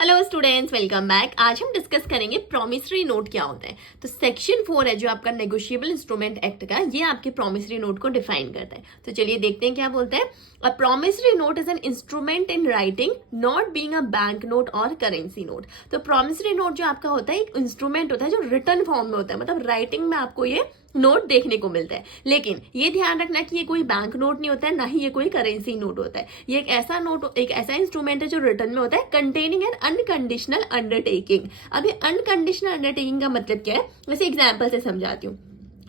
Hello students, welcome back. आज हम discuss करेंगे प्रॉमिसरी नोट क्या होता है। तो सेक्शन 4 है जो आपका नेगोशिएबल इंस्ट्रूमेंट एक्ट का, ये आपके प्रॉमिसरी नोट को डिफाइन करता है। तो चलिए देखते हैं क्या बोलता है। A promissory note is an instrument in writing not being a bank note और करेंसी नोट। तो प्रॉमिसरी नोट जो आपका होता है एक इंस्ट्रूमेंट होता है जो रिटर्न फॉर्म में होता है, मतलब राइटिंग में आपको ये नोट देखने को मिलता है। लेकिन ये ध्यान रखना कि ये कोई बैंक नोट नहीं होता है, ना ही ये कोई करेंसी नोट होता है। ये एक ऐसा इंस्ट्रूमेंट है जो रिटर्न में होता है, कंटेनिंग एन अनकंडीशनल अंडरटेकिंग। अब ये अनकंडीशनल अंडरटेकिंग का मतलब क्या है, वैसे एग्जाम्पल से समझाती हूँ।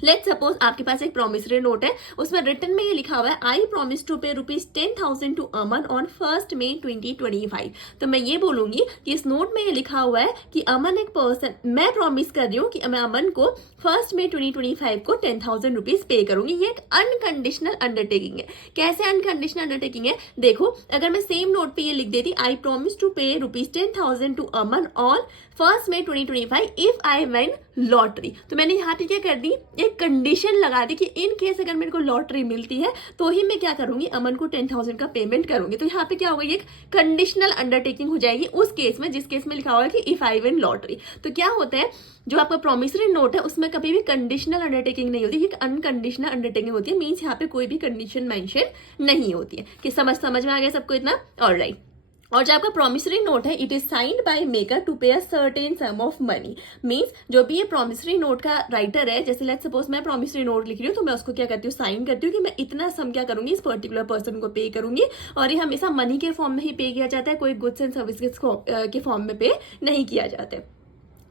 लेट्स सपोज आपके पास एक प्रॉमिसरी नोट है, उसमें रिटर्न में ये लिखा हुआ है I promise to pay ₹10,000 to Aman on 1 May 2025। तो मैं ये बोलूंगी कि इस नोट में ये लिखा हुआ है कि अमन एक पर्सन, मैं प्रॉमिस कर रही हूँ कि मैं अमन को 1 मई 2025 को ₹10,000 पे करूंगी। ये एक अनकंडीशनल अंडरटेकिंग है। कैसे अनकंडीशनल अंडरटेकिंग है, देखो अगर मैं सेम नोट पे ये लिख देती I promise to pay ₹10,000 to Aman on 1 May 2025 if I win lottery, तो मैंने यहाँ पे क्या कर दी, एक कंडीशन लगा दी कि इन केस अगर मेरे को लॉटरी मिलती है तो ही मैं क्या करूंगी, अमन को 10,000 का पेमेंट करूंगी। तो यहाँ पे क्या होगा, ये एक कंडीशनल अंडरटेकिंग हो जाएगी उस केस में जिस केस में लिखा होगा कि इफ आई विन लॉटरी। तो क्या होता है, जो आपका प्रॉमिसरी नोट है उसमें कभी भी कंडीशनल अंडरटेकिंग नहीं होती, एक अनकंडीशनल अंडरटेकिंग होती है। मीन्स यहाँ पे कोई भी कंडीशन मेंशन नहीं होती है। कि समझ में आ गया सबको इतना? ऑलराइट। और जो आपका प्रॉमिसरी नोट है, it is signed by maker to pay a certain sum of money. Means जो भी ये प्रॉमिसरी नोट का राइटर है, जैसे लेट्स सपोज मैं प्रॉमिसरी नोट लिख रही हूँ, तो मैं उसको क्या करती हूँ, साइन करती हूँ कि मैं इतना सम क्या करूंगी, इस पर्टिकुलर पर्सन को पे करूंगी। और ये हमेशा मनी के फॉर्म में ही पे किया जाता है, कोई गुड्स एंड सर्विसेज के फॉर्म में पे नहीं किया जाता है।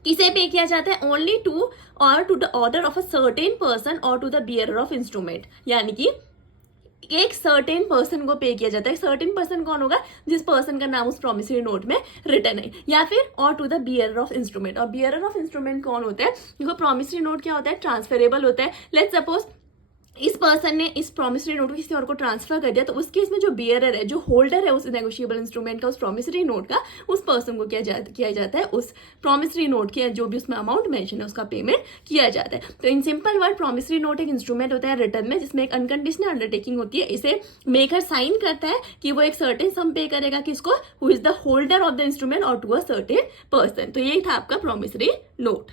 किसे पे किया जाता है, ओनली टू और to the order of a certain person और to the bearer of instrument. यानी कि एक सर्टेन पर्सन को पे किया जाता है। सर्टेन पर्सन कौन होगा, जिस पर्सन का नाम उस प्रॉमिसरी नोट में रिटर्न है, या फिर और to the bearer of instrument. और बियरर ऑफ इंस्ट्रूमेंट कौन होता है, देखो प्रॉमिसरी नोट क्या होता है, ट्रांसफरेबल होता है। लेट्स सपोज इस पर्सन ने इस प्रॉमिसरी नोट को किसी और को ट्रांसफर कर दिया, तो उस केस में जो बियरर है, जो होल्डर है उस नेगोशिएबल इंस्ट्रूमेंट का, उस प्रॉमिसरी नोट का, उस पर्सन को किया जाता है उस प्रॉमिसरी नोट के जो भी उसमें अमाउंट मेंशन है उसका पेमेंट किया जाता है। तो in simple word, promissory note एक इंस्ट्रूमेंट होता है रिटर्न में, जिसमें एक अनकंडीशनल अंडरटेकिंग होती है। इसे मेकर साइन करता है कि वो एक सर्टेन सम पे करेगा, किसको, who is the holder of the instrument और टू अ सर्टेन पर्सन। तो यही था आपका प्रॉमिसरी नोट।